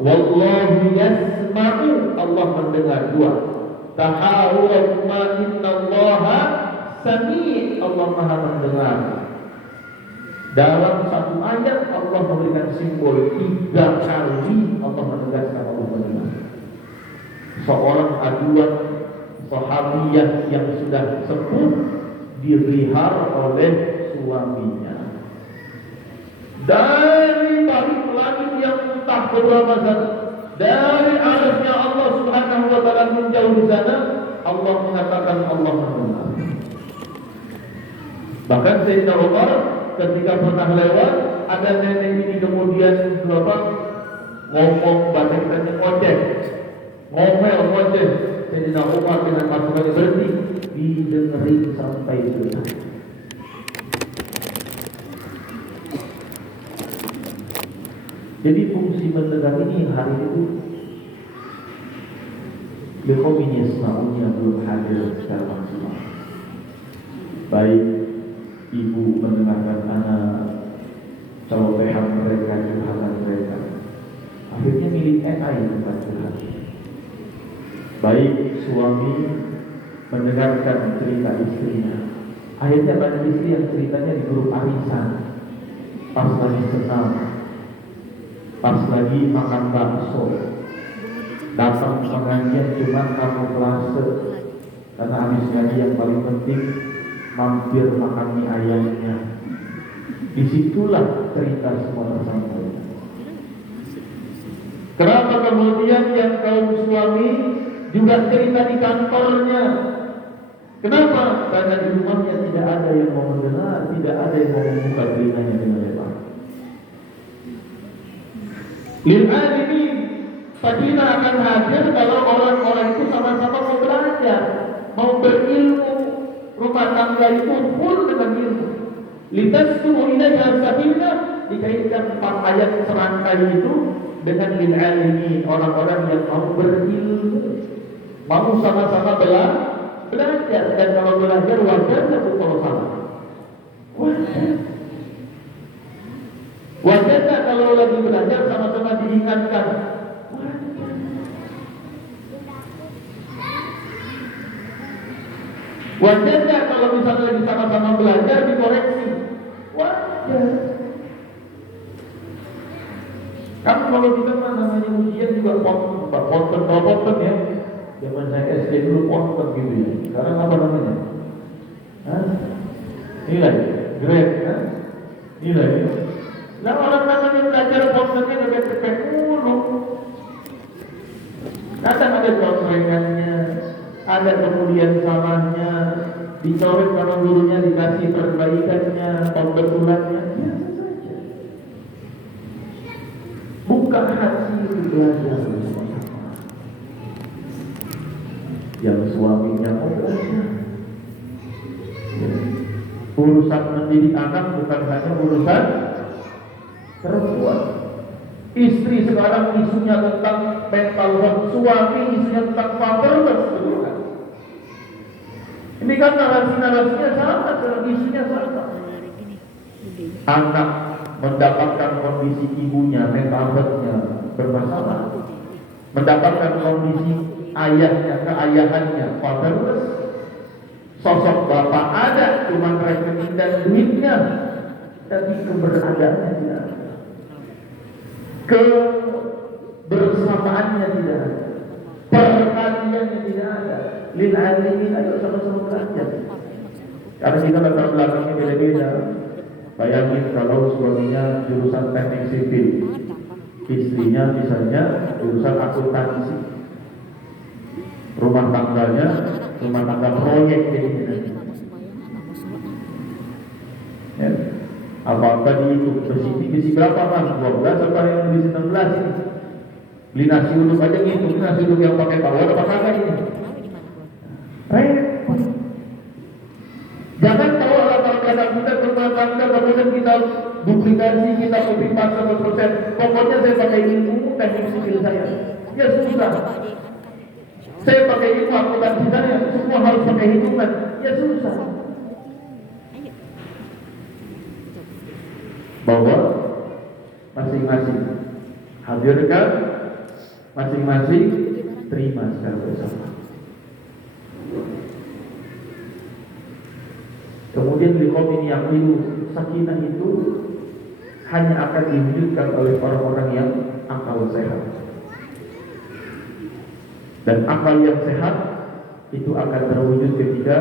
Wallahu yasma'u, Allah mendengar. Dua, tahawurahuma innallaha sami', Allah maha mendengar. Dalam satu ayat Allah memberikan simbol 3 kali Allah menegaskan Allah mendengar. Seorang aduan sahabiyah yang sudah sepuh dirihar oleh suaminya dari balik langit yang entah beberapa saat, dari arasnya Allah Subhanahu wa ta'ala menjauh di sana, Allah mengatakan Allah mendengar. Bahkan Sayyidina Umar ketika pernah lewat, ada nenek ini kemudian ngomong, bahasa kita ngoceh, ngomel. Sayyidina Umar dengan pasukannya berhenti, didengerin sampai selesai. Jadi fungsi mendengar ini hari itu liqaumin yasma'unnya belum hadir secara maksimal. Baik ibu mendengarkan anak, celotehan mereka, curhatan mereka, akhirnya milik AI tempat curhat. Baik suami mendengarkan cerita istrinya, akhirnya banyak istri yang ceritanya di grup arisan, pas lagi senam, pas lagi makan bakso, datang pengajian cuma kamuflase, karena habis ngaji yang paling penting mampir makan mie ayamnya. Disitulah cerita semua tersampaikan. Kenapa kemudian yang kaum suami juga cerita di kantornya? Kenapa? Karena di rumahnya tidak ada yang mau mendengar, tidak ada yang mau membuka telinganya dengan lebar. Lil alimin, fadilah akan hadir kalau orang-orang itu sama-sama mau belajar, mau berilmu. Rumah tangga itu full dengan ilmu. Litastu ilaiha sabila, dikaitkan 4 ayat serangkai itu dengan lil alimin, orang-orang yang mau berilmu, mau sama-sama belajar. Dan kalau belajar wajar atau kalau salah? Wajar tak kalau lagi belajar sama-sama diingatkan? Wajar tak kalau misalnya lagi sama-sama belajar dikoreksi? Wajar. Kan kalau kita namanya ujian juga ponten ya. Zaman saya SD dulu ponten gitu ya. Sekarang apa namanya? Nilai, grade kan? Nilai. Nah orang namanya belajar pontennya ngepek-ngepek mulu. Kadang ada contohannya, ada kemudian salahnya, dicoret sama gurunya, dikasih perbaikannya, pembetulannya, biasa saja. Buka hati belajar bersama-sama. Yang suaminya mau belajar. Urusan mendidik anak bukan hanya urusan perempuan. Istri sekarang isunya tentang mental health, suami isunya tentang fatherless. Ini kan narasi-narasinya sama, isunya sama. Anak mendapatkan kondisi ibunya, mental health-nya bermasalah. Mendapatkan kondisi ayahnya, keayahannya fatherless. Sosok bapak ada, cuma rekening dan duitnya, tapi keberadaannya tidak ada. Kebersamaannya tidak ada, perhatiannya tidak ada. Lil alimin, ayo sama-sama belajar. Karena kita latar belakangnya beda-beda. Bayangin kalau suaminya jurusan teknik sipil, istrinya misalnya jurusan akuntansi, rumah tangga proyek jadinya. Ya. Apa-apa dihitung, besi berapa mas? 12 apa yang besi 16 ini? Beli nasi uduk aja ngitung, nasi uduk yang pakai bawah apa kagak ini? Repot. Jangan tahu latar belakang kita rumah tangga, kemudian kita duplikasi, kita copy paste 100%. Pokoknya saya pakai ilmu teknik sipil saya. Ya susah. Saya pakai ilmu akuntansi saya, semua harus pakai hitungan. Ya susah. Bahwa masing-masing hadirkan masing-masing terima secara bersama. Kemudian liqaumin yaqilu, sakinah itu hanya akan diwujudkan oleh orang-orang yang akal sehat. Dan akal yang sehat itu akan terwujud ketika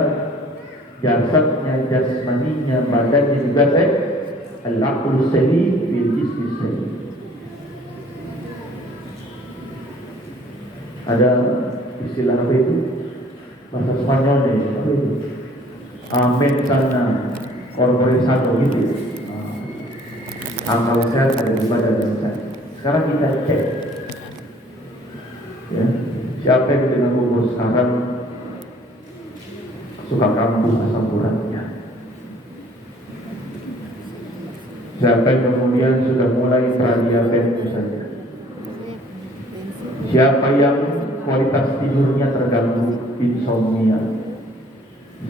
jasadnya, jasmaninya, badannya juga sehat. Al-aqlu salim fil jismi salim. Ada istilah apa itu? Bahasa Spanyol nih, apa itu? Amen sana, corporisano gitu. Akal sehat ada di badan sehat. Sekarang kita cek, ya, siapa yang dengan umur sekarang suka kambuh asam uratnya? Siapa yang kemudian sudah mulai pradiabetes saja? Siapa yang kualitas tidurnya terganggu, insomnia?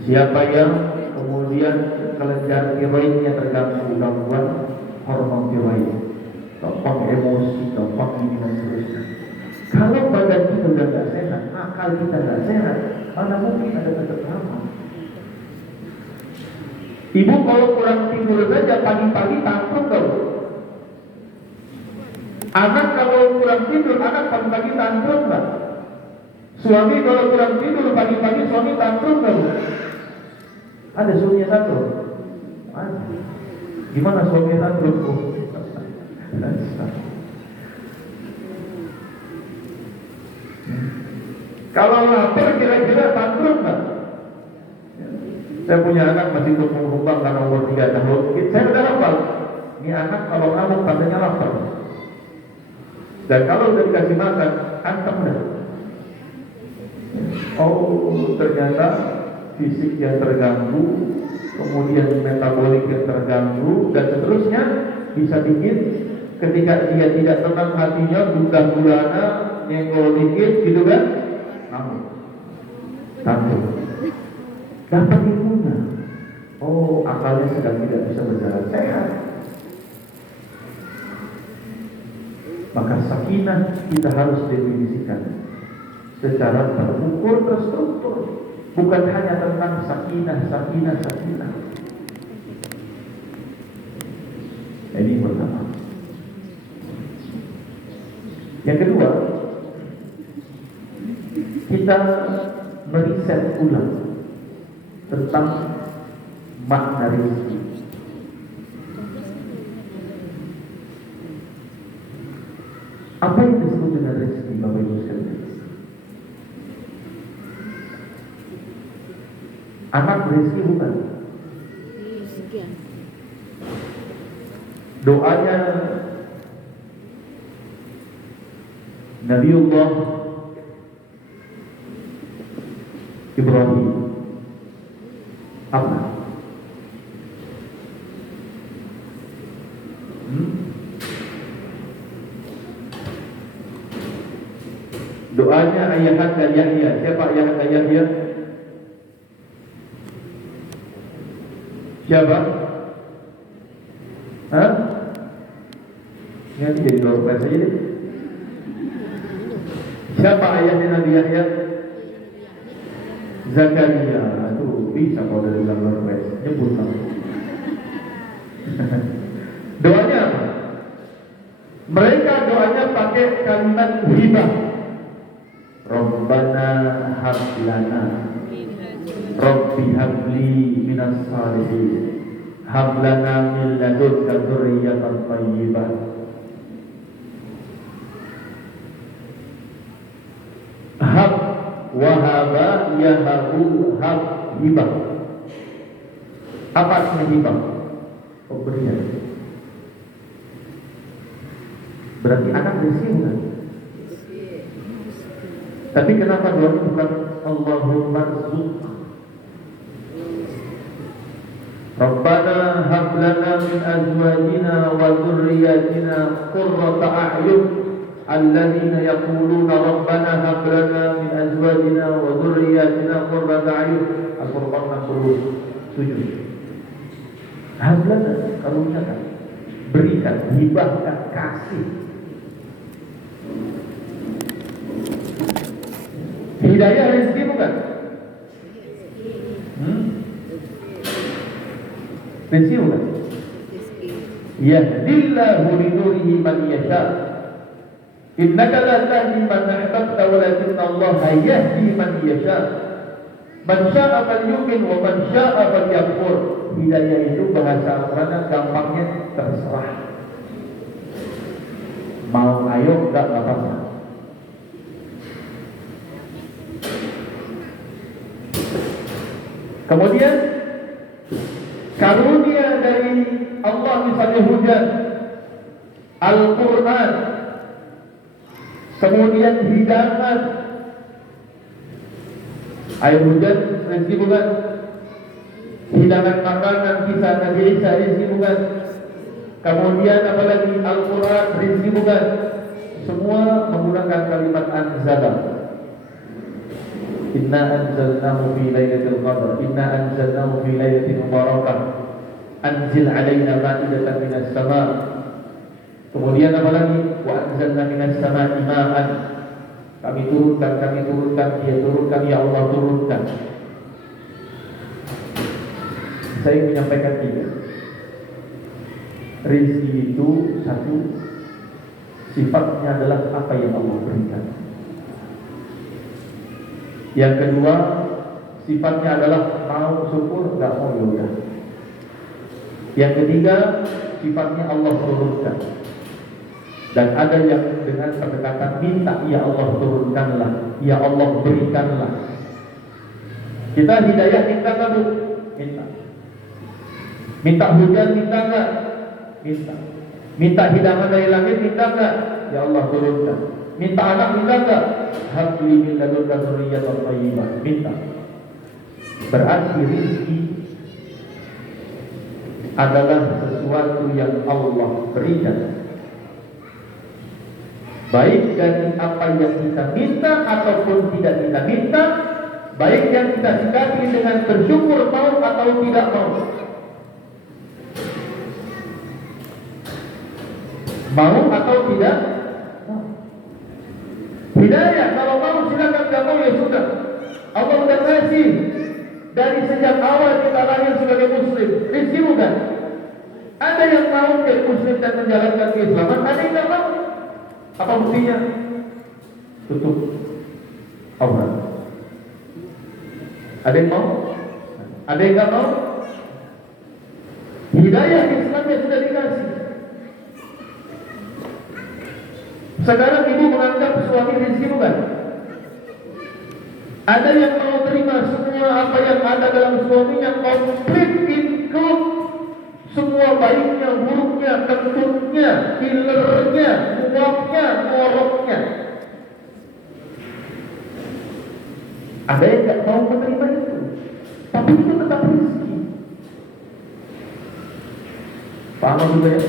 Siapa yang kemudian kelenjar tiroidnya terganggu, gangguan hormon tiroid, gampang emosi, gampang ini dan seterusnya. Kalau badan kita sudah tidak sehat, akal kita tidak sehat, mana mungkin ada ketentraman? Ibu kalau kurang tidur saja pagi-pagi tantrum kau. Anak kalau kurang tidur, anak pagi-pagi tantrum nggak? Suami kalau kurang tidur pagi-pagi, suami tantrum kau. Ada suaminya tantrum? Gimana suami tantrum? Kalau lapar kira-kira tantrum nggak? Saya punya anak masih tumbuh karena umur 3 tahun. Saya udah hafal. Ini anak kalau ngamuk tandanya lapar. Dan kalau udah dikasih makan, hantam dah. Oh, ternyata fisik yang terganggu, kemudian metabolik yang terganggu, dan seterusnya bisa bikin ketika dia tidak tenang hatinya, bukan gulana, nyenggol dikit, gitu kan? Ngamuk, tantrum. Dapat ilmunya. Oh, akalnya sedang tidak bisa berjalan sehat. Maka sakinah kita harus definisikan secara terukur, terstruktur. Bukan hanya tentang sakinah. Ini yang pertama. Yang kedua, kita meriset ulang tentang makna rezeki. Apa yang disebut dengan rezeki, Bapak Ibu sekalian? Anak rezeki bukan? Doanya Nabiullah Ibrahim apa? Doanya ayahanda Yahya. Siapa ayahanda Yahya? Siapa? Hah? Ini jadi doa saja deh. Siapa ayahnya Nabi Yahya? Zakaria. Aduh, bisa kalau dari luar nyebut nama. Doanya apa? Mereka doanya pakai kalimat hibah. Rabbana hablana, Rabbi habli minas salihin, hablana min ladunka dzurriyyatan thayyibah. Hab wahaba yahabu hab hibah. Apa artinya hibah? Pemberian. Berarti anak rezeki bukan? Tapi kenapa doanya bukan Allahumma rzuq? Rabbana hab lana min azwajina wa dhurriyyatina qurrata a'yun alladzina yaquluna rabbana hab lana min azwajina wa dhurriyyatina qurrata a'yun. Al-Qur'an 67. Hab lana, karuniakan, berikan, hibahkan, kasih. Hidayah rezeki bukan? Rezeki bukan? Yahdillahu linurihi man yasha. Innaka la tahdi man ahbabta walakinna Allah yahdi man yasha. Man syaa falyu'min wa man syaa falyakfur. Hidayah itu bahasa Al-Qur'an gampangnya terserah. Mau ayo enggak apa-apa. Kemudian karunia dari Allah misalnya hujan, Al-Quran, kemudian hidangan, air hujan rezeki bukan? Hidangan makanan kisah Nabi Isa rezeki bukan? Kemudian apalagi Al-Quran rezeki bukan? Semua menggunakan kalimat anzala. Inna anzalnahu fi lailatul qadar. Inna anzalnahu fi lailatin mubarakah. Anzil alaina ma'idatan minas sama'. Kemudian apa lagi? Wa anzalna minas sama'i ma'an. Kami turunkan, Dia turunkan, ya Allah turunkan. Saya menyampaikan tiga. Rezeki itu satu, sifatnya adalah apa yang Allah berikan. Yang kedua, sifatnya adalah mau syukur, enggak mau ya. Yang ketiga, sifatnya Allah turunkan. Dan ada yang dengan pendekatan minta, ya Allah turunkanlah, ya Allah berikanlah. Kita hidayah minta enggak Bu? Minta. Minta hujan minta enggak? Minta. Minta hidangan dari langit minta enggak? Ya Allah turunkan. Minta anak minta enggak? Habli min ladunka dzurriyyatan thayyibah. Minta. Berarti rezeki adalah sesuatu yang Allah berikan. Baik dari apa yang kita minta ataupun tidak kita minta, baik yang kita sikapi dengan bersyukur mau atau tidak mau. Mau atau tidak? Hidayah, kalau mau silakan, tidak mau ya sudah. Allah sudah kasih dari sejak awal kita lahir sebagai muslim. Rezeki bukan? Ada yang mau jadi muslim dan menjalankan keislaman, ada yang tidak mau. Apa buktinya? Tutup aurat. Ada yang mau? Ada yang tidak mau? Hidayah Islamnya sudah dikasih. Sekarang ibu menganggap suami rezeki bukan? Ada yang mau terima semua apa yang ada dalam suaminya, komplit include semua baiknya, buruknya, kentutnya, killernya, muapnya, ngoroknya. Ada yang tidak mau menerima itu, tapi itu tetap rezeki. Paham juga ya?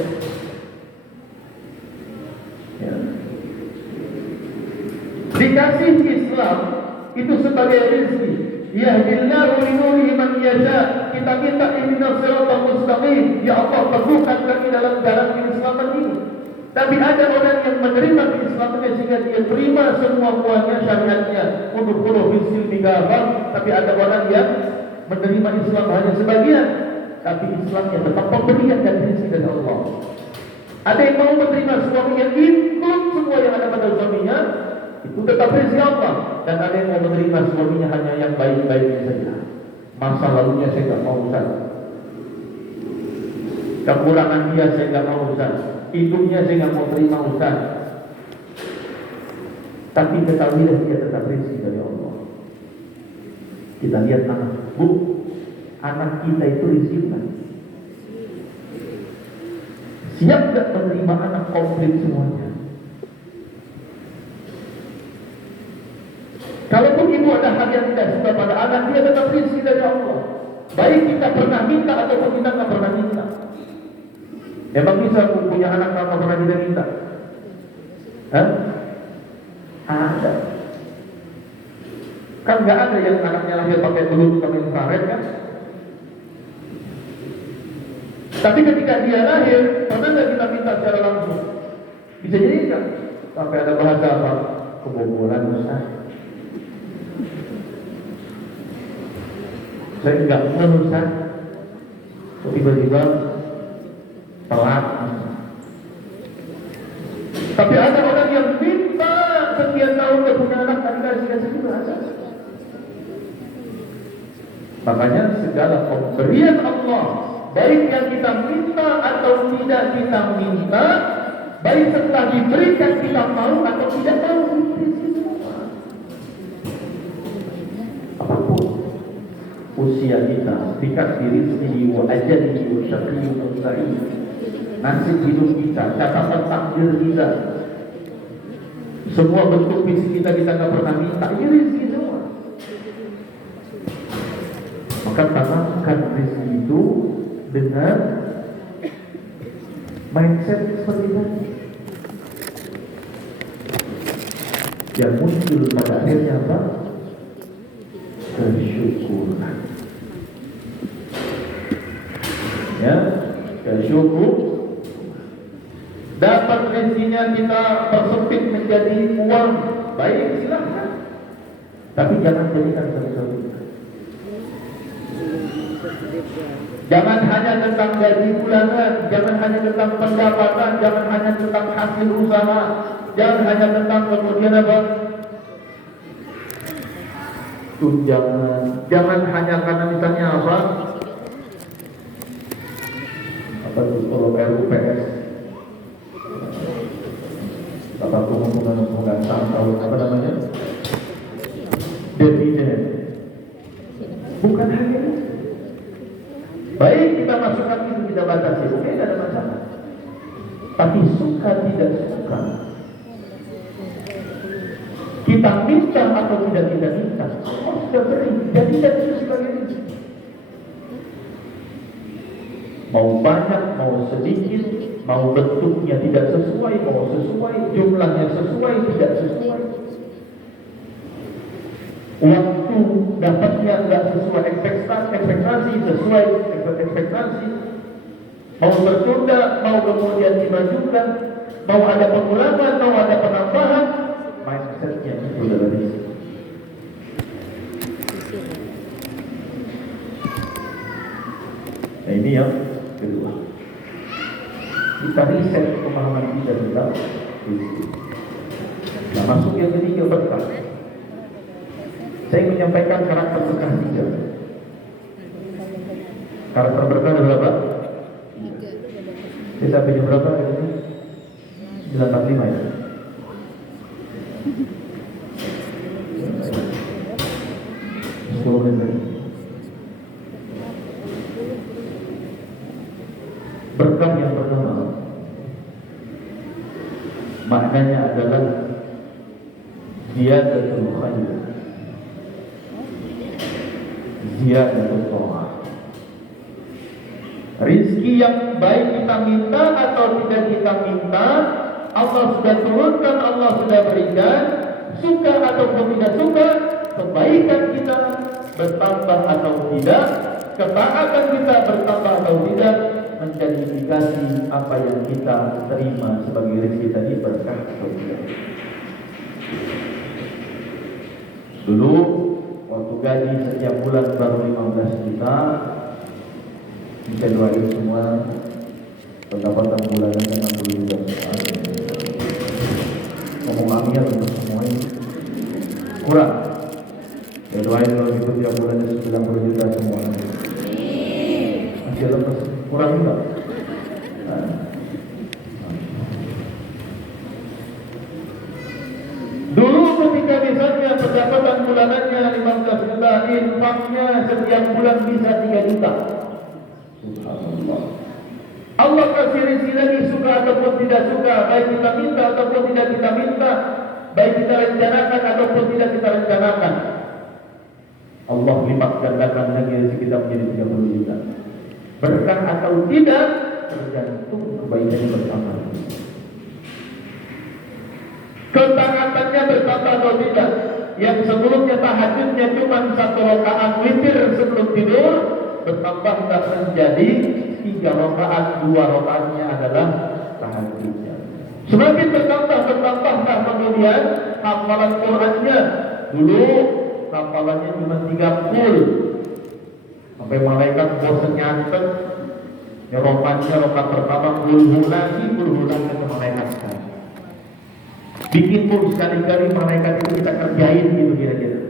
Dikasih Islam itu sebagai rezeki. Yahdillahu linurihi man yasha. Kita minta ihdinas siratal mustaqim. Ya Allah, teguhkan kami dalam jalan keislaman ini. Tapi ada orang yang menerima keislamannya sehingga dia terima semua muanya syariatnya. Udkhulu fis silmi kafah. Tapi ada orang yang menerima Islam hanya sebagian, tapi Islamnya tetap pemberian dan rezeki dari Allah. Ada yang mau menerima suaminya include semua yang ada pada suaminya, itu tetap rezeki Allah. Dan ada yang mau menerima suaminya hanya yang baik-baik saja. Masa lalunya saya tidak mau Ustaz. Kekurangan dia saya tidak mau Ustaz. Hidupnya saya tidak mau terima Ustaz. Tapi ketahuilah dia tetap rezeki dari Allah. Kita lihat anak, Bu, anak kita itu rezeki kan? Siap tidak menerima anak komplit semuanya? Kalaupun ibu ada hal yang tidak suka pada anak, dia tetap rezeki dari Allah. Baik kita pernah minta ataupun kita tidak pernah minta. Emang bisa punya anak tanpa pernah kita minta? Hah? Ada. Kan nggak ada yang anaknya lahir pakai belut pakai infrared kan? Tapi ketika dia lahir, pernah nggak kita minta secara langsung? Bisa jadi kan? Sampai ada bahasa apa? Kebobolan Ustaz. Saya nggak menurut tiba-tiba telat. Tapi ada orang yang minta sekian tahun dia punya anak, tak dikasih juga ada. Makanya segala pemberian Allah, baik yang kita minta atau tidak kita minta, baik setelah diberikan kita mau atau tidak mau, apapun usia kita, dikasih rezeki wa ajali wa syaqi wa sa'id, nasib hidup kita, catatan takdir kita, semua bentuk fisik kita nggak pernah minta, ini rezeki semua. Maka tanamkan rezeki itu dengan mindset seperti tadi. Yang muncul pada akhirnya apa? Kesyukuran. Ya, kesyukur. Dapat rezekinya kita persempit menjadi uang, baik silahkan. Tapi jangan jadikan satu-satu. Jangan hanya tentang gaji bulanan, jangan hanya tentang pendapatan, jangan hanya tentang hasil usaha, jangan hanya tentang kemudian apa? Tunjangan. Jangan hanya karena misalnya apa? Apa itu kalau RUPS? Apa pengumpulkan tahun apa namanya? Dividen. Bukan hanya itu. Baik kita masukkan itu kita batasi, oke, tidak ada masalah. Tapi suka tidak suka, kita minta atau tidak kita minta, Allah sudah beri. Jadi itu sebagai ini. Mau banyak, mau sedikit, mau bentuknya tidak sesuai, mau sesuai, jumlahnya sesuai, tidak sesuai. Waktu dapatnya nggak sesuai ekspektasi, sesuai ekspektasi. Mau tertunda, mau kemudian dimajukan, mau ada pengulangan, mau ada penambahan, mindsetnya itu adalah di sini. Nah ini yang kedua. Kita riset pemahaman kita tentang rezeki. Nah masuk yang ketiga, berkah. Saya menyampaikan karakter berkah 3. Karakter berkah ada berapa? 3. Saya sampai jam berapa hari ini? 9.45 ya? Berkah yang pertama maknanya adalah ziyadatul khair, ziyadatul ta'ah. Rizki yang baik kita minta atau tidak kita minta, Allah sudah turunkan, Allah sudah berikan. Suka ataupun tidak suka, kebaikan kita bertambah atau tidak, ketaatan kita bertambah atau tidak, menjadi indikasi apa yang kita terima sebagai rezeki tadi berkah atau tidak. Dulu waktu gaji setiap bulan baru 15 juta, bisa doain semua pendapatan bulanannya 60 juta. Ngomong amin untuk semua ini kurang. Ya doain kalau itu tiap bulannya 90 juta semua. Masih lepas, kurang juga. Dulu ketika misalnya pendapatan bulanannya 15 juta, infaknya setiap bulan bisa 3 juta. Subhanallah. Allah kasih rezeki lagi, suka ataupun tidak suka, baik kita minta ataupun tidak kita minta, baik kita rencanakan ataupun tidak kita rencanakan. Allah lipat gandakan lagi rezeki kita menjadi 30 juta. Berkah atau tidak tergantung kebaikannya bertambah. Ketaatannya bertambah atau tidak. Yang sebelumnya tahajudnya cuma 1 rakaat witir sebelum tidur, bertambah menjadi 3 rakaat, 2 rakaatnya adalah tahajudnya. Semakin bertambah kemudian hafalan Qurannya. Dulu hafalannya cuma 30, Sampai malaikat bosan nyatet, rokat pertama kulhu lagi ke malaikat sekali. Bikin pun sekali-kali malaikat itu kita kerjain gitu kira-kira.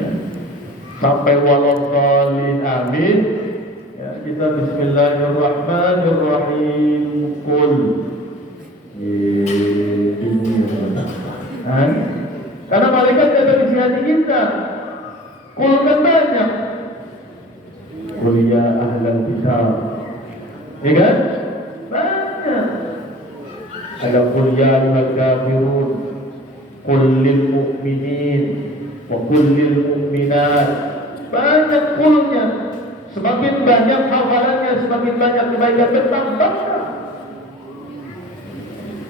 Ya. Sampai walakallin amin. Ya, kita bismillahirrahmanirrahim. Kul. Karena malaikat ada di hati kita. Kul kan banyak. Kul ya ahlal kitab. Ya kan? Banyak. Ada kul ya ayyuhal kafirun. Kul lil mu'minin wa kul lil mu'minat. Banyak kulnya. Semakin banyak hafalannya, semakin banyak kebaikan bertambah.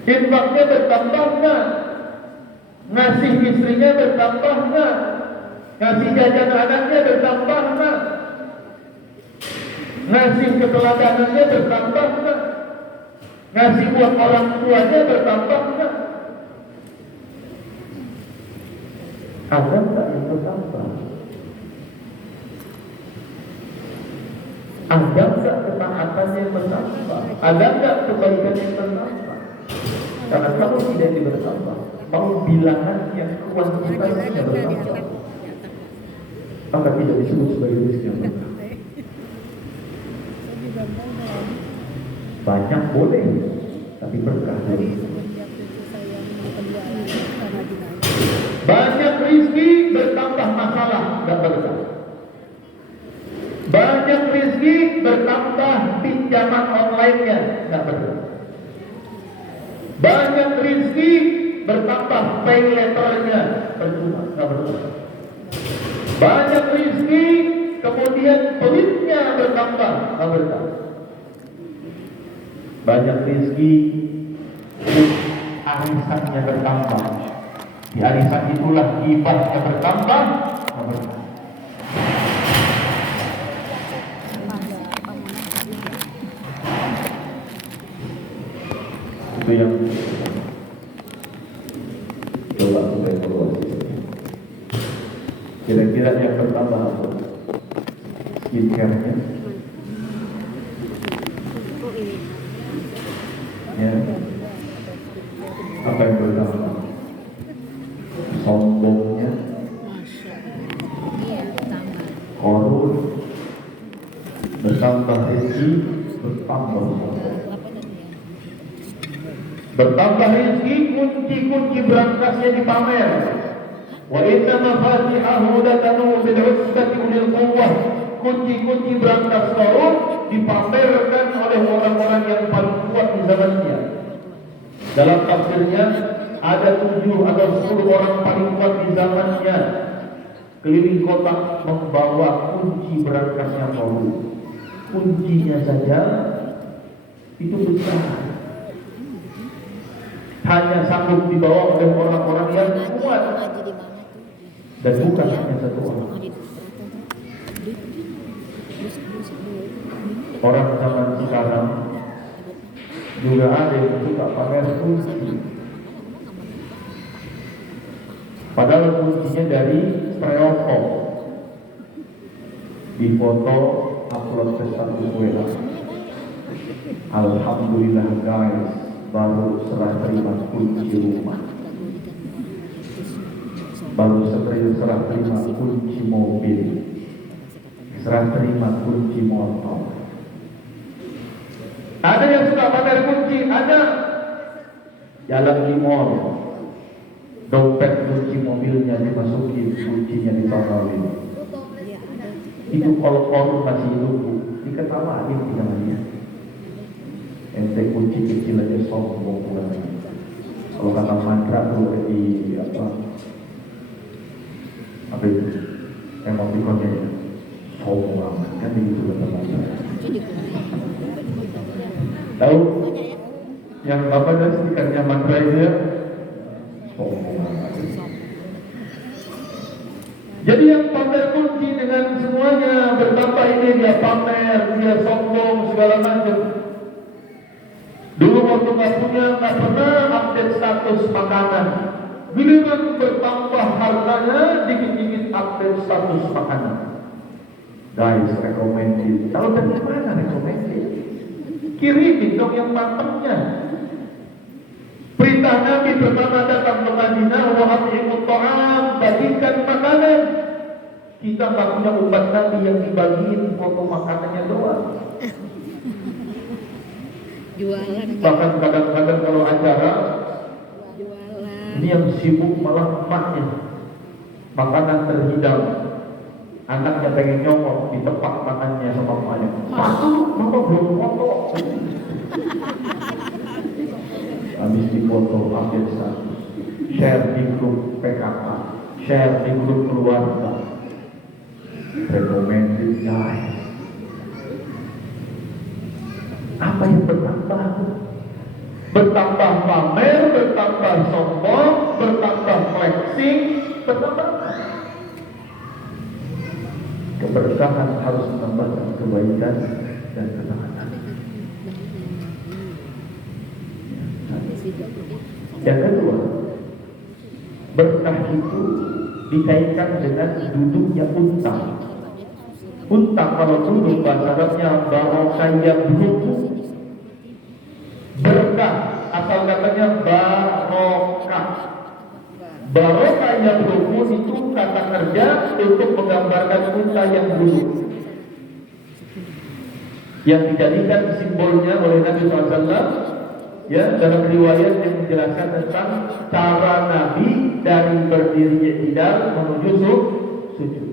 Infaknya bertambah enggak? Ngasih istrinya bertambah enggak? Ngasih jajan anaknya bertambah enggak? Ngasih keteladanannya bertambah enggak? Ngasih buat orang tuanya bertambah enggak? Ada enggak yang bertambah? Ada enggak ketaatan yang bertambah? Ada enggak kebaikan yang bertambah? Karena kalau tidak bertambah, mau bilangan yang kuantitasnya bertambah, maka tidak disebut sebagai rezeki yang berkah. Banyak boleh, tapi berkah dari banyak rezeki bertambah masalah, tidak berkah. Banyak rezeki bertambah pinjaman online-nya, tidak berkah. Banyak rezeki bertambah pay letter-nya, percuma, tidak berkah. Banyak rezeki kemudian pelitnya bertambah, tidak berkah. Banyak rezeki arisannya bertambah. Di arisan itulah ibadahnya bertambah, tidak berkah. Itu yang coba kita evaluasi. Kira-kira yang pertama apa? Skincare-nya. Ya. Apa yang pertama? Sombongnya. Korun. Bertambah rezeki, bertambah sombong. Bertambah rezeki, kunci-kunci berangkasnya dipamer. Wa inna mafatihahu latanu bil 'usbati ulil quwwah. Kunci-kunci berangkas Qarun dipamerkan oleh orang-orang yang paling kuat di zamannya. Dalam tafsirnya ada 7 atau 10 orang paling kuat di zamannya keliling kota membawa kunci berangkasnya Qarun. Kuncinya saja itu besar. Hanya sanggup dibawa oleh orang-orang yang kuat, dan bukan hanya satu orang. Orang zaman sekarang juga ada yang suka pamer kunci, padahal kuncinya dari styrofoam, di foto upload ke status WA. Alhamdulillah guys, baru serah terima kunci rumah, baru serah terima kunci mobil, serah terima kunci motor. Ada yang suka pamer kunci, ada jalan di mall, dompet kunci mobilnya dimasukin, kuncinya ditawarin. Itu kalau korun masih hidup, diketawain namanya. Ente kunci kecil aja sombong banget. Kalau kata mantra tuh di apa itu? Emotikonnya ya, sombong banget kan begitu kata mantra. Tahu? Yang bapak dan stikernya mantra itu ya, sombong banget. Jadi yang pamer kunci dengan semuanya bertambah ini dia pamer, dia sombong segala macam. Dulu waktu nggak punya, nggak pernah update status makanan. Giliran bertambah harganya, dikit-dikit update status makanan. Guys, recommended. Tahu dari mana recommended? Kirimin dong yang matangnya. Perintah Nabi pertama datang ke Madinah, wa at'imut ta'am, bagikan makanan. Kita nggak punya umat Nabi yang dibagiin foto makanannya doang. Jualan. Bahkan kadang-kadang kalau acara, Jualan. ini yang sibuk malah emaknya. Makanan terhidang. Anaknya pengen nyomot, ditepak makannya sama emaknya. Mama belum foto. Habis dipoto, ambil status, share di grup PKK, share di grup keluarga. Recommended guys. Apa yang bertambah? Bertambah pamer, bertambah sombong, bertambah flexing, bertambah. Keberkahan harus menambahkan kebaikan dan ketaatan. Yang kedua, berkah itu dikaitkan dengan duduknya unta. Unta kalau duduk bahasa Arabnya barokah berhukum. Berkah asal katanya barokah. Barokah yang berhukum itu kata kerja untuk menggambarkan unta yang duduk, yang dijadikan simbolnya oleh Nabi SAW. Ya, dalam riwayat yang menjelaskan tentang cara Nabi dari berdiri i'tidal menuju sujud.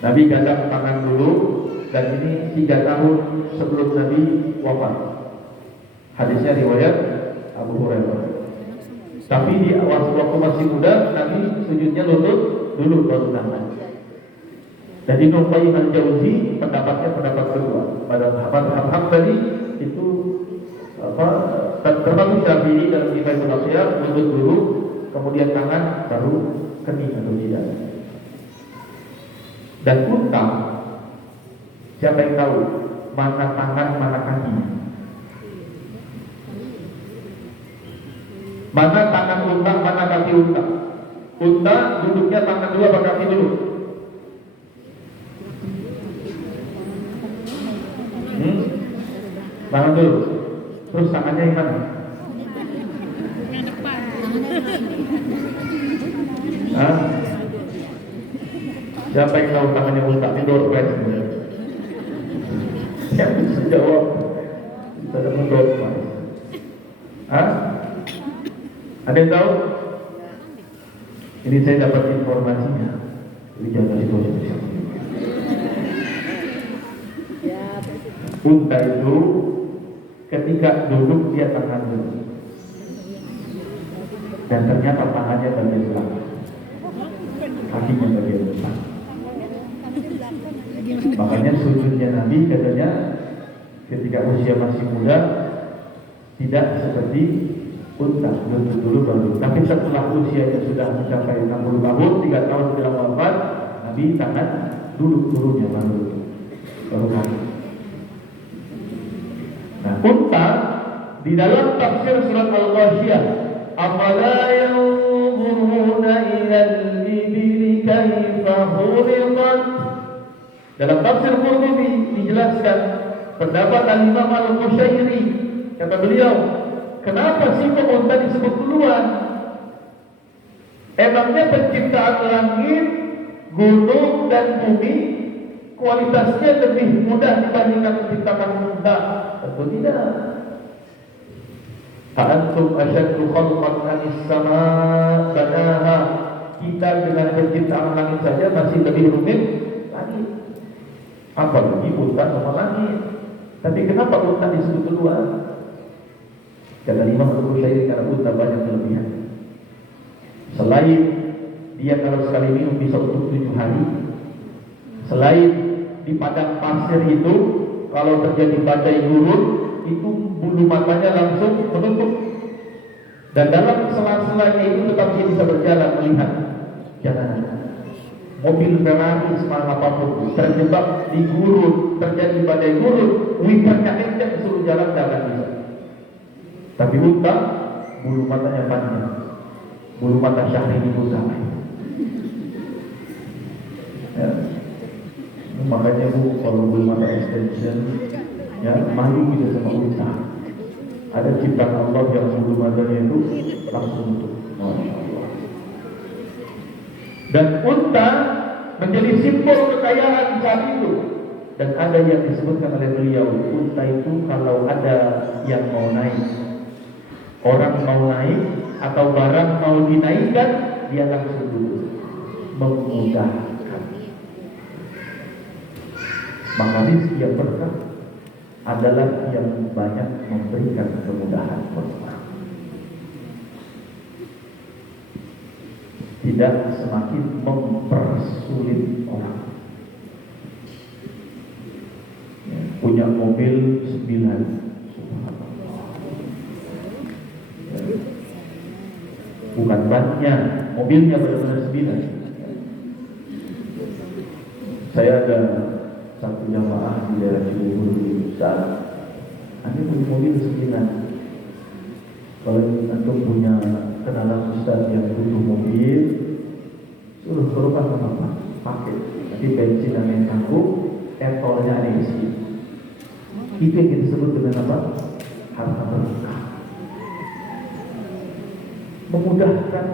Nabi gadang tangan dulu, dan ini 3 tahun sebelum Nabi wafat. Hadisnya riwayat Abu Hurairah. Tapi di waktu masih muda, Nabi sujudnya lutut dulu baru tangan. Jadi Ibnu Qayyim al-Jauzi pendapatnya pendapat kedua. Pada hak tadi itu termasuk Syafi'i dalam Kifayatul Ashyar, lutut dulu, kemudian tangan, baru kening atau tidak. Dan unta, siapa yang tahu mana tangan mana kaki? Mana tangan unta, mana kaki unta? Unta duduknya tangan dulu atau kaki dulu? Tangan dulu. Terus tangannya yang mana? Yang depan. Hah? Siapa yang tahu tangannya unta? Ini door prize. Siapa bisa jawab? Kita dapat door prize. Hah? Ada yang tahu? Ini saya dapat informasinya. Jadi jangan kasih tahu siapa. Unta itu ketika duduk dia tangan dulu, dan ternyata tangannya bagian belakang, kakinya bagian depan. Makanya sujudnya Nabi katanya ketika usia masih muda tidak seperti unta, duduk dulu baru. Tapi setelah usianya sudah mencapai 60 tahun, 3 tahun setelah wafat, Nabi tangan duduk dulunya baru kaki. Nah, unta di dalam tafsir surat Al-Ghasyiyah, afala yanzuruna ilal ibili kaifa khuliqat. Dalam tafsir Qurtubi dijelaskan pendapat Al-Imam Al-Qushairi, kata beliau, kenapa sih kok unta disebut duluan? Emangnya penciptaan langit, gunung dan bumi kualitasnya lebih mudah dibandingkan menciptakan unta? Tentu tidak. Antum asyaddu khalqan anis sama banaha. Kita dengan penciptaan langit saja masih lebih rumit langit, apalagi unta sama langit. Tapi kenapa unta disebut duluan? Kata Imam Al-Qushairi, karena unta banyak kelebihan. Selain dia kalau sekali minum bisa untuk 7 hari, selain di padang pasir itu kalau terjadi badai gurun, itu bulu matanya langsung menutup, dan dalam sela-selanya itu tetap dia bisa berjalan melihat jalanan. Mobil Ferrari semangat apapun terjebak di gurun, terjadi badai gurun, wipernya kencang suruh jalan bisa. Tapi unta bulu matanya panjang, bulu mata Syahrini Musa. Makanya Bu, kalau belum ada extension, ya malu kita sama unta. Ada ciptaan Allah yang sebelum adanya itu langsung tutup. Masya Allah. Dan unta menjadi simbol kekayaan saat itu. Dan ada yang disebutkan oleh beliau, unta itu kalau ada yang mau naik, orang mau naik atau barang mau dinaikkan, dia langsung duduk, memudahkan. Maka rezeki yang berkah adalah yang banyak memberikan kemudahan buat orang. Tidak semakin mempersulit orang. Ya, punya mobil 9, ya, bukan bannya, mobilnya benar-benar 9. Saya ada satu jamaah di daerah Cibubur di Ustaz, Anda punya mobil 9. Kalau antum punya kenalan Ustaz yang butuh mobil, suruh ke rumah apa? Pakai. Nanti bensin yang tangguh, etolnya ada isi. Itu yang kita sebut dengan apa? Harta berkah. Memudahkan.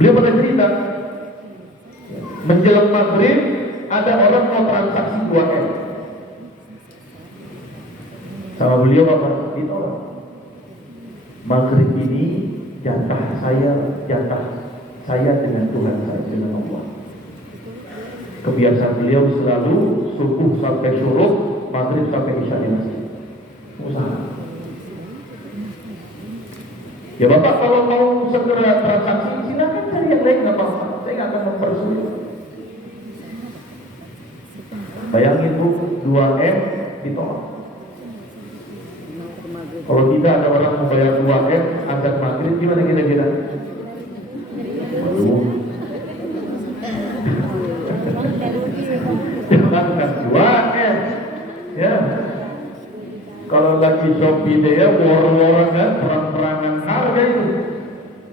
Beliau pernah cerita, menjelang maghrib ada orang mau transaksi 2M sama beliau, apa? Ditolak. Maghrib ini jatah saya dengan Tuhan saya, dengan Allah. Kebiasaan beliau selalu subuh sampai syuruk, maghrib sampai isya di masjid. Usaha. Ya Bapak, kalau mau segera transaksi, silakan cari yang lain, nggak apa-apa. Saya nggak akan mempersulit. Bayangin Bu, 2M ditolak. Kalau kita ada orang mau bayar 2M, azan maghrib, gimana kira-kira? Waduh. Jangan 2M. Ya. Kalau lagi Shopee dia, war-waran kan, perang-perangan harga itu.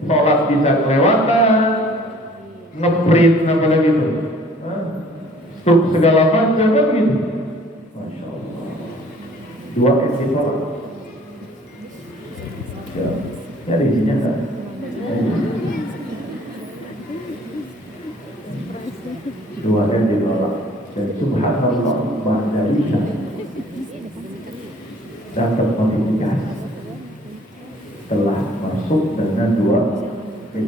Sholat bisa kelewatan, ngeprint apa lagi itu. Stuk segala macam kan gitu. Masya Allah. 2M ditolak. Ya, ada isinya kan? Dua M ditolak. Dan subhanallah, pada isya dapat notifikasi telah masuk dengan 2M.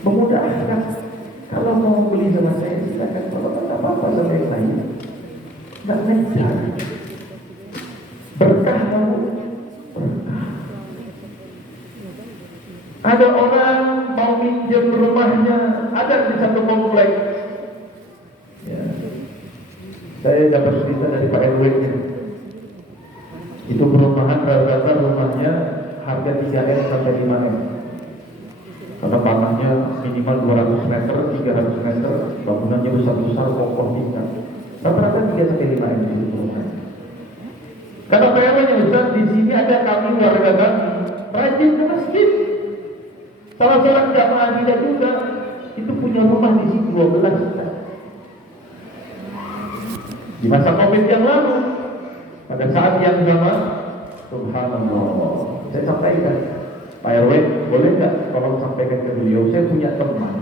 Memudahkan. Kalau mau beli sama saya, silakan. Kalau tak apa-apa sama yang lain, tak ngejar. Berkah kamu. Ada orang mau minjem rumahnya, ada di satu komplek. Ya. Saya dapat cerita dari Pak RW. Itu perumahan rata-rata rumahnya harga 3M sampai 5M. Karena tanahnya minimal 200 meter, 300 meter, bangunannya besar-besar, kokoh tingkat. Rata-rata 3 sampai 5M di rumah. Kata Pak RW-nya, Ustaz, di sini ada kami warga kami rajin ke masjid. Salah seorang jamaah kita juga itu punya rumah di sini 12 juta. Di masa Covid yang lalu, pada saat yang sama, subhanallah, saya sampaikan, Pak RW, boleh nggak tolong sampaikan ke beliau, saya punya teman,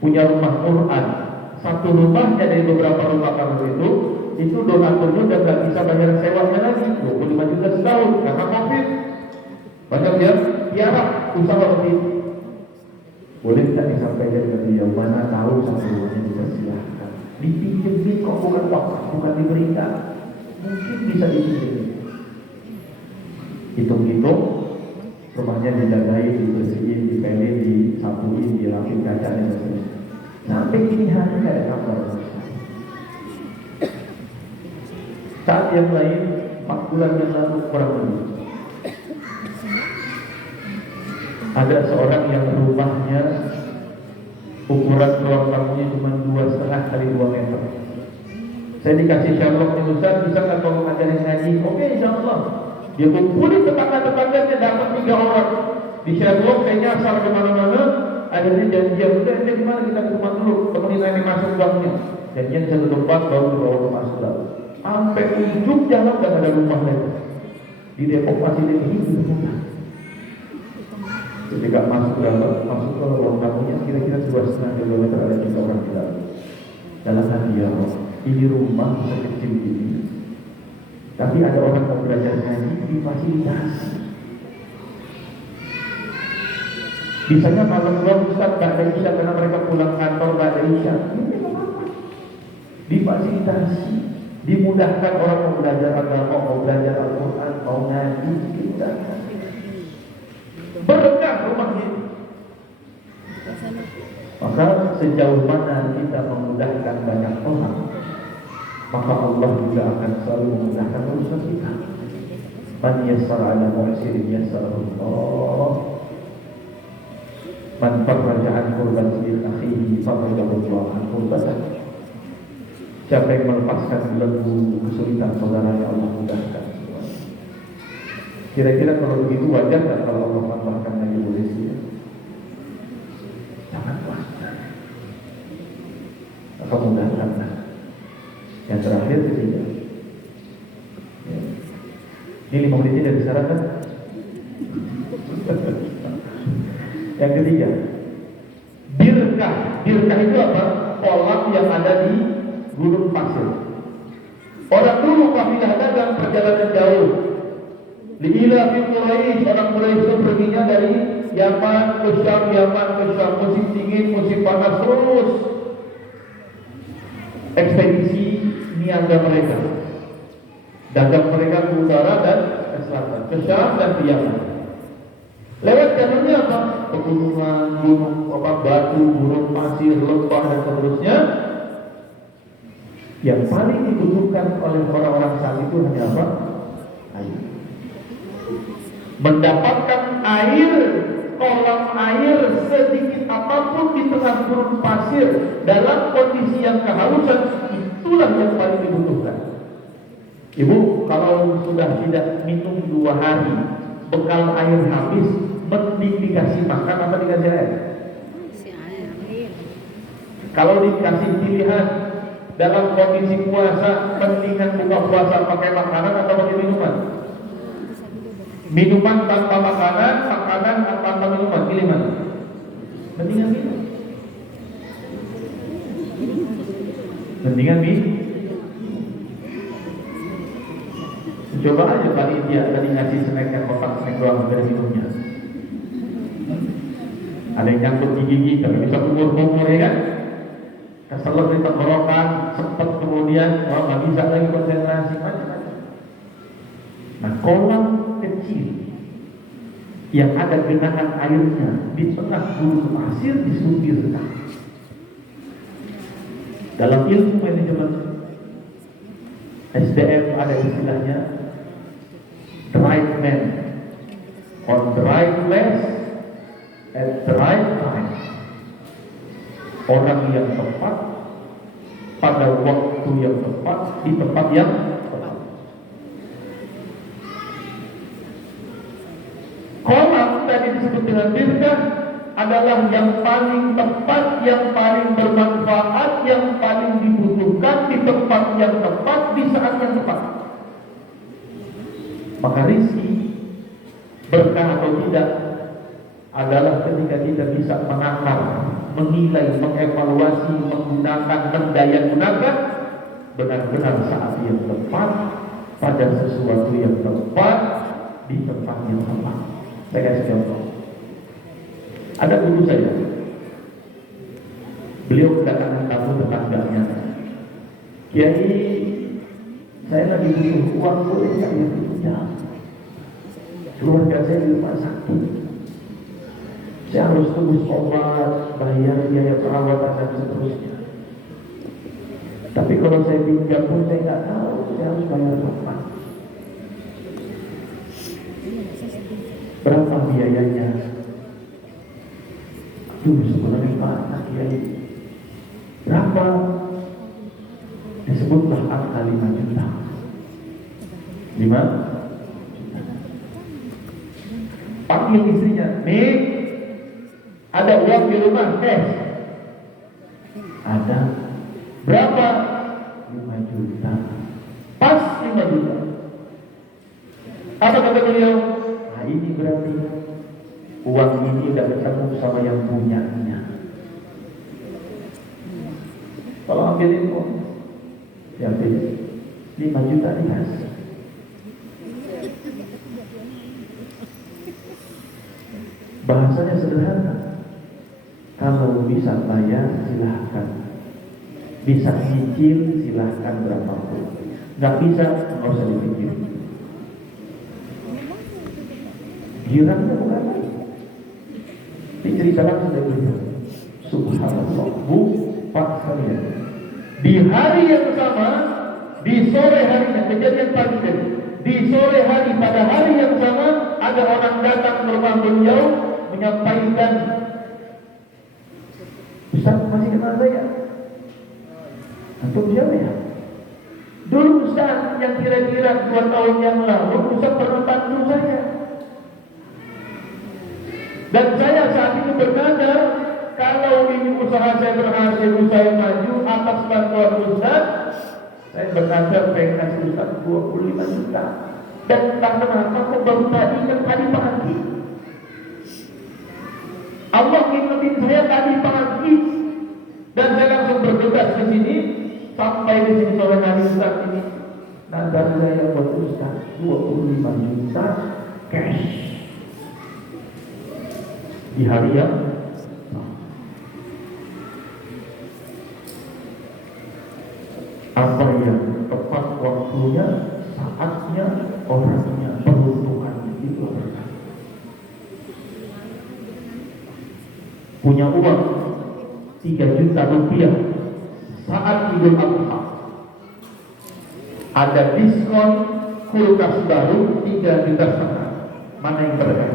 punya rumah Quran, satu rumahnya dari beberapa rumah kamu itu donaturnya udah nggak bisa bayar sewanya lagi, 25 juta setahun karena Covid. Banyak yang tiarap usaha seperti. Boleh tak disampaikan ke beliau, mana tahu satu rumahnya dipersilahkan, dipinjemin kok, bukan wakaf, bukan diberikan, mungkin bisa dipinjemin. Hitung-hitung rumahnya dijagai, dibersihin, dipelin, disapuin, dilapin kacanya dan sebagainya. Sampai kini hari nggak ada kabar. Saat yang lain 4 bulan yang lalu kurang lebih, ada seorang yang rumahnya ukuran ruang tamunya cuma 2,5 kali 2 meter. Saya dikasih Sherlock nih Ustaz, bisa nggak tolong ajarin ngaji? Oke, insyaallah. Dia kumpulin tetangga-tetangganya, dapat 3 orang. Di Sherlock saya nyasar kemana-mana, Akhirnya janjian, udah ente gimana kita ke tempat dulu, temenin nenek masuk gangnya. Janjian satu tempat, baru dibawa ke Masula. Sampai ujung jalan udah ada rumah lagi. Di Depok masih ada hidup rumah. Ketika masuk ke ruang tamunya, kira-kira 2,5 kilometer ada 3 orang di dalam. Dalam hati ya Allah, ini rumah sekecil ini, tapi ada orang yang belajar ngaji difasilitasi. Biasanya malam Ustaz gak ada isya karena mereka pulang kantor gak ada isya. Ini apa? Difasilitasi, dimudahkan orang mau belajar agama, mau belajar Al-Quran, mau ngaji, dimudahkan. Berkah rumah ini. Maka sejauh mana kita memudahkan banyak orang, maka Allah juga akan selalu memudahkan urusan kita. Man yassara ala mu'sirin yassarahullah. Man farraja an kurbatin akhihi farrajahullah an kurbatan. Siapa yang melepaskan belenggu kesulitan saudaranya, Allah mudahkan. Kira-kira kalau begitu wajar tak kalau Allah tambahkan lagi polisi? Sangat wajar. Maka mudahkanlah. Yang terakhir ketiga. Ini 5 menitnya dari sekarang kan? Yang ketiga, birkah. Birkah itu apa? Kolam yang ada di gunung pasir. Orang dulu kafilah dagang perjalanan jauh. Liila fi Quraisy, orang Quraisy itu perginya dari Yaman ke Syam, musim dingin, musim panas terus. Ekspedisi niaga mereka. Dagang mereka ke utara dan ke selatan, ke Syam dan ke Yaman. Lewat jalurnya apa? Pegunungan, gunung, batu, gunung pasir, lembah dan seterusnya. Yang paling dibutuhkan oleh orang-orang saat itu hanya apa? Air. Mendapatkan air, kolam air sedikit apapun di tengah gurun pasir dalam kondisi yang kehausan, itulah yang paling dibutuhkan. Ibu, kalau sudah tidak minum 2 hari, bekal air habis, mending dikasih makan apa dikasih air? Kalau dikasih pilihan dalam kondisi puasa, mendingan buka puasa pakai makanan atau pakai minuman? Minuman tanpa makanan, makanan tanpa minuman, pilih mana? Mendingan minum. Mendingan minum. Coba aja kali dia tadi ngasih snacknya kotak snack doang dari minumnya. Ada yang nyangkut di gigi tapi bisa kumur-kumur ya kan? Keselak di tenggorokan, sempet kemudian nggak bisa lagi konsentrasi macam-macam. Nah, kolam kecil yang ada genangan airnya di tengah gurun pasir disubirkan. Dalam ilmu manajemen SDM ada istilahnya the right man on the right place at the right time. Orang yang tepat pada waktu yang tepat di tempat yang tepat. Kolam tadi disebut dengan birkah adalah yang paling tepat, yang paling bermanfaat, yang paling dibutuhkan di tempat yang tepat, di saat yang tepat. Maka rizki, berkah atau tidak, adalah ketika kita bisa menakar, menilai, mengevaluasi, menggunakan, mendaya-gunakan benar-benar saat yang tepat, pada sesuatu yang tepat, di tempat yang tepat. Saya kasih contoh. Ada guru saya, beliau kedatangan tamu tetangganya. Kiai, saya lagi butuh uang, boleh saya pinjam? Keluarga saya di rumah sakit, saya harus tebus obat, bayar biaya perawatan dan seterusnya. Tapi kalau saya pinjam pun saya nggak tahu saya harus bayar berapa. Berapa biayanya? Sebenarnya banyak ya. Berapa? Disebutlah angka 5 juta. 5 juta. Panggil istrinya, Nih, Ada uang di rumah, cash. Ada. Berapa? 5 juta. Pas 5 juta. Apa kata beliau? Nah ini berarti uang ini udah ketemu sama yang punyanya. Kalau ambilin uang, ya ambil 5 juta dikasih. Bahasanya sederhana. Kalau bisa bayar silahkan, bisa cicil silahkan berapapun. Nggak bisa, nggak usah dipikir. Girangnya bukan lagi. Diceritakan sudah beliau. Subhanallah, Bu, Pak sekalian. Di hari yang sama, di sore harinya, kejadian pagi tadi. Di sore hari, pada hari yang sama, ada orang datang ke rumah beliau menyampaikan, Ustaz masih kenal saya? Antum siapa ya? Dulu Ustaz yang kira-kira 2 tahun yang lalu Ustaz pernah bantu saya. Dan saya saat itu bernadar, kalau ini usaha saya berhasil, saya maju atas bantuan Ustaz, saya bernadar pengen kasih Ustaz 25 juta. Dan entah kenapa kok baru tadi yang tadi pagi. Allah ngingetin saya tadi pagi. Dan saya langsung bergegas ke sini. Sampai di sini sore hari Ustaz ini. Nadar saya buat Ustaz 25 juta cash. Di hari yang apa yang tepat waktunya, saatnya, orangnya, peruntukannya itu berkah. Punya uang 3 juta rupiah saat Idul Adha, ada diskon kulkas baru 3 juta setengah. Mana yang berkah?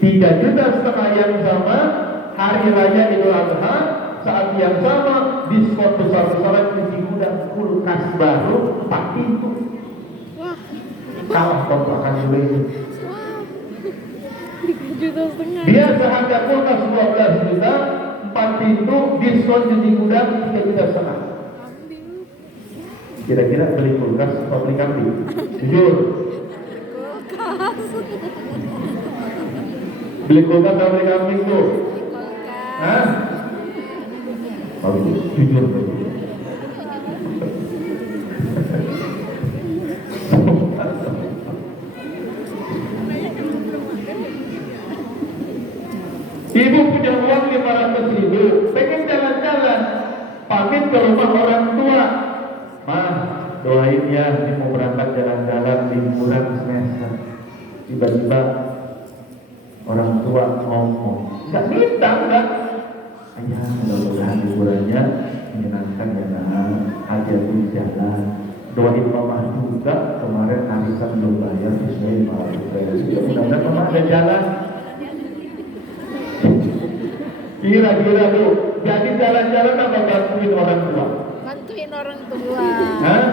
3 juta setengah yang sama hari raya Idul Adha, saat yang sama diskon besar-besaran di gudang kulkas baru 4 pintu. Kalah kontrakan dulu ini. Dia seharga kulkas 12 juta, 4 pintu, diskon di gudang 3 juta setengah. Kira-kira beli kulkas atau beli kambing? Jujur. Beli kulkas atau beli kambing tuh? Hah? Oh, jujur. Ibu punya uang 500.000, pengen jalan-jalan, pamit ke rumah orang tua. Mah, doain ya, ini mau berangkat jalan-jalan liburan semester. Tiba-tiba orang tua ngomong, nggak minta, enggak. Ayah, mudah-mudahan liburannya menyenangkan ya nak, ajak jalan. Doain mama juga, kemarin arisan belum bayar, sesuai 500.000. Mudah-mudahan mama ada jalan. Kira-kira bu, jadi jalan-jalan apa bantuin orang tua? Bantuin orang tua. Hah?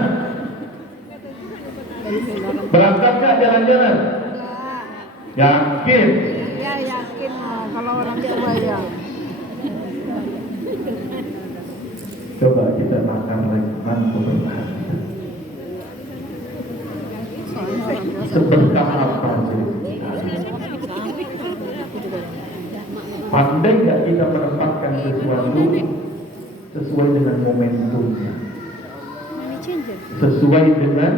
Berangkat nggak jalan-jalan? Enggak. Yakin? Ya yakin kalau orang tua ya. Coba kita makan lekukan keberkahan. Seberkah apa sih? Pandai nggak kita menempatkan sesuatu sesuai dengan momentumnya, sesuai dengan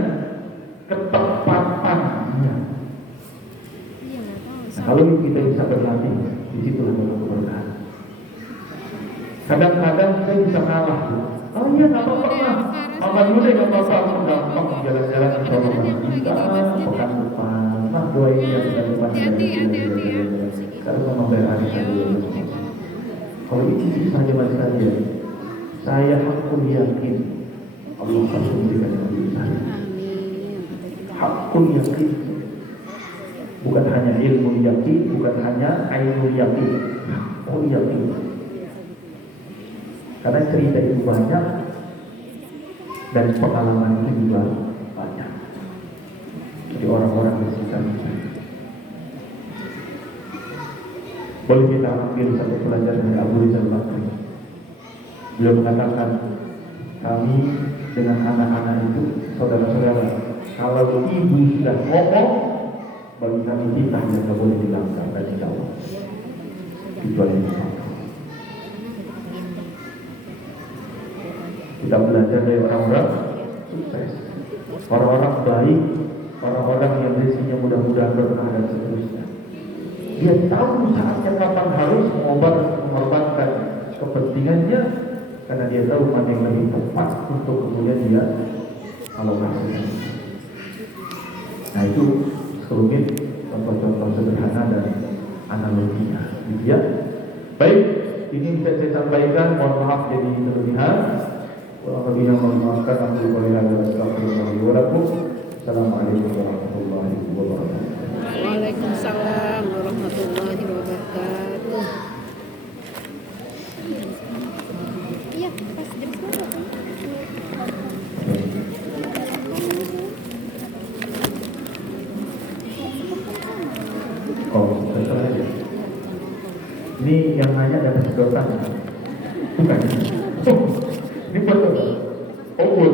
ketepatannya. Nah, kalau kita bisa berlatih, disitulah baru keberkahan. Kadang-kadang saya bisa ngalah. Oh iya nggak apa-apa mah, makan dulu deh nggak apa-apa, aku gampang jalan-jalan ke rumah kita pekan depan. Mah doain ya pekan depan. Sekarang mau bayar hari dulu. Kalau ini saja mas saja, saya hakul yakin Allah akan memberikan kepada saya. Hakul yakin, bukan hanya ilmu yakin, bukan hanya ainul yakin, hakul yakin. Karena cerita itu banyak dan pengalaman itu juga banyak. Jadi orang-orang di sekitar kita. Boleh kita ambil satu pelajaran dari Abu Rizal Bakri. Beliau mengatakan, kami dengan anak-anak itu, saudara-saudara, kalau ibu sudah ngomong, bagi kami titah yang tidak boleh dilanggar dan dijawab. Kecuali itu. Kita belajar dari orang-orang sukses, orang-orang baik, orang-orang yang rezekinya mudah-mudahan berkah dan seterusnya. Dia tahu saatnya kapan harus mengorbankan kepentingannya, karena dia tahu mana yang lebih tepat untuk kemudian dia alokasikan. Nah itu serumit contoh-contoh sederhana dan analoginya. Ya, baik, ini bisa saya sampaikan. Mohon maaf jadi kelebihan. Kurang lebih yang mohon maafkan. Aku boleh ada Assalamualaikum warahmatullahi wabarakatuh. Waalaikumsalam warahmatullahi wabarakatuh. Iya, pas jam 10. Oh, terserah aja. Ini yang nanya dapat sedotan. Bukan. Ini buat apa? Oh, buat